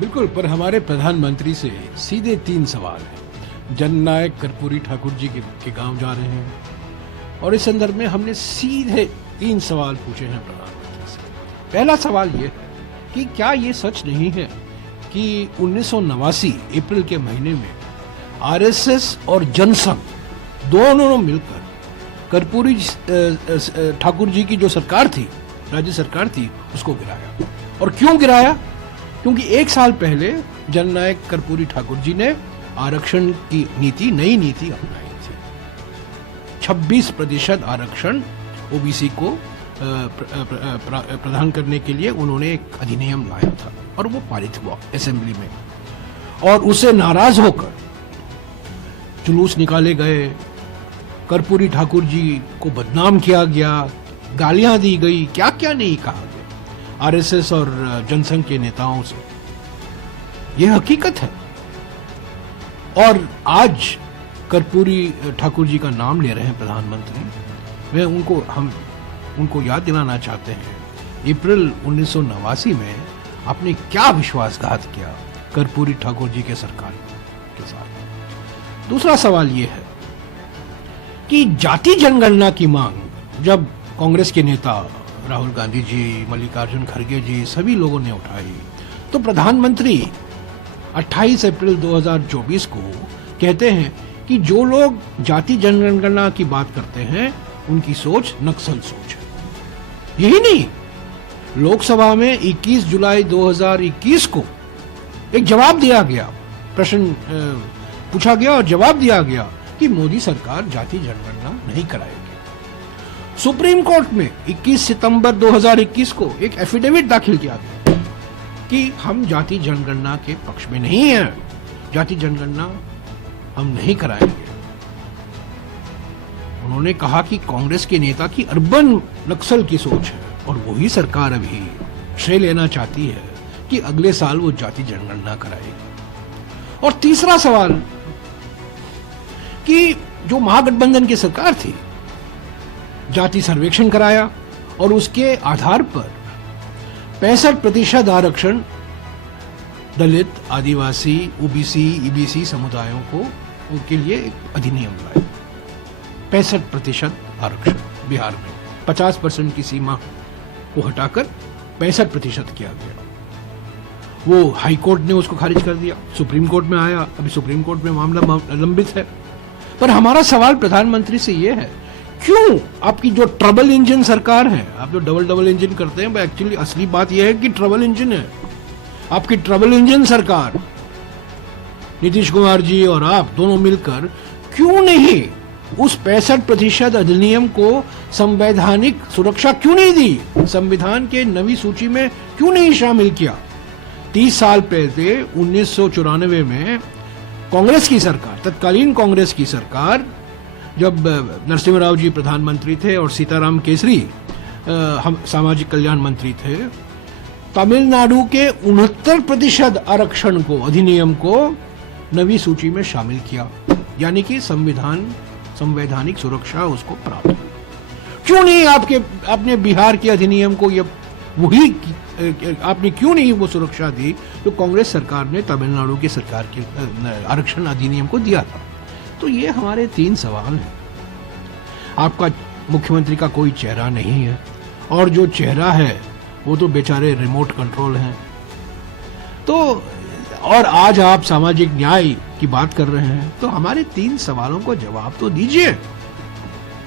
बिल्कुल, पर हमारे प्रधानमंत्री से सीधे 3 सवाल हैं। जननायक कर्पूरी ठाकुर जी के गांव जा रहे हैं और इस संदर्भ में हमने सीधे 3 सवाल पूछे हैं प्रधानमंत्री से। पहला सवाल ये है कि क्या ये सच नहीं है कि 1989 अप्रैल के महीने में आरएसएस और जनसंघ दोनों मिलकर कर्पूरी ठाकुर जी की जो सरकार थी, राज्य सरकार थी, उसको गिराया। और क्यों गिराया? क्योंकि 1 साल पहले जननायक कर्पूरी ठाकुर जी ने आरक्षण की नई नीति अपनाई थी। 26% आरक्षण ओबीसी को प्रदान करने के लिए उन्होंने एक अधिनियम लाया था और वो पारित हुआ असेंबली में। और उससे नाराज होकर जुलूस निकाले गए, कर्पूरी ठाकुर जी को बदनाम किया गया, गालियां दी गई, क्या क्या नहीं कहा गया आरएसएस और जनसंघ के नेताओं से। यह हकीकत है। और आज कर्पूरी ठाकुर जी का नाम ले रहे हैं प्रधानमंत्री। हम उनको याद दिलाना चाहते हैं, अप्रैल 1989 में आपने क्या विश्वासघात किया कर्पूरी ठाकुर जी के सरकार के साथ। दूसरा सवाल यह है कि जाति जनगणना की मांग जब कांग्रेस के नेता राहुल गांधी जी, मल्लिकार्जुन खड़गे जी, सभी लोगों ने उठाई, तो प्रधानमंत्री 28 अप्रैल 2024 को कहते हैं कि जो लोग जाति जनगणना की बात करते हैं उनकी सोच नक्सल सोच है। यही नहीं, लोकसभा में 21 जुलाई 2021 को एक जवाब दिया गया, प्रश्न पूछा गया और जवाब दिया गया कि मोदी सरकार जाति जनगणना नहीं कराएगी। सुप्रीम कोर्ट में 21 सितंबर 2021 को एक एफिडेविट दाखिल किया गया कि हम जाति जनगणना के पक्ष में नहीं हैं, जाति जनगणना हम नहीं कराएंगे। उन्होंने कहा कि कांग्रेस के नेता की अर्बन नक्सल की सोच है और वही सरकार अभी श्रेय लेना चाहती है कि अगले साल वो जाति जनगणना कराएगी। और तीसरा सवाल कि जो महागठबंधन की सरकार थी, जाति सर्वेक्षण कराया और उसके आधार पर 65% आरक्षण दलित, आदिवासी, ओबीसी, ईबीसी समुदायों को उनके लिए एक अधिनियम लाया। 65% आरक्षण बिहार में 50% की सीमा को हटाकर 65% किया गया। वो हाई कोर्ट ने उसको खारिज कर दिया, सुप्रीम कोर्ट में आया, अभी सुप्रीम कोर्ट में मामला लंबित है। पर हमारा सवाल प्रधानमंत्री से यह है, क्यों आपकी जो ट्रबल इंजन सरकार है, आप जो डबल इंजन करते हैं, एक्चुअली असली बात यह है कि ट्रबल इंजन है आपकी ट्रबल इंजन सरकार, नीतीश कुमार जी और आप दोनों मिलकर क्यों नहीं उस 65% अधिनियम को संवैधानिक सुरक्षा क्यों नहीं दी, संविधान के नवी सूची में क्यों नहीं शामिल किया। 30 साल पहले 1994 में कांग्रेस की सरकार, तत्कालीन कांग्रेस की सरकार, जब नरसिम्हा राव जी प्रधानमंत्री थे और सीताराम केसरी हम सामाजिक कल्याण मंत्री थे, तमिलनाडु के 69% आरक्षण को, अधिनियम को नवी सूची में शामिल किया, यानी कि संवैधानिक सुरक्षा उसको प्राप्त हुई। क्यों नहीं आपने बिहार के अधिनियम को आपने क्यों नहीं वो सुरक्षा दी जो कांग्रेस सरकार ने तमिलनाडु की सरकार के आरक्षण अधिनियम को दिया था। तो ये हमारे 3 सवाल हैं। आपका मुख्यमंत्री का कोई चेहरा नहीं है और जो चेहरा है वो तो बेचारे रिमोट कंट्रोल हैं। तो और आज आप सामाजिक न्याय की बात कर रहे हैं, तो हमारे 3 सवालों को जवाब तो दीजिए।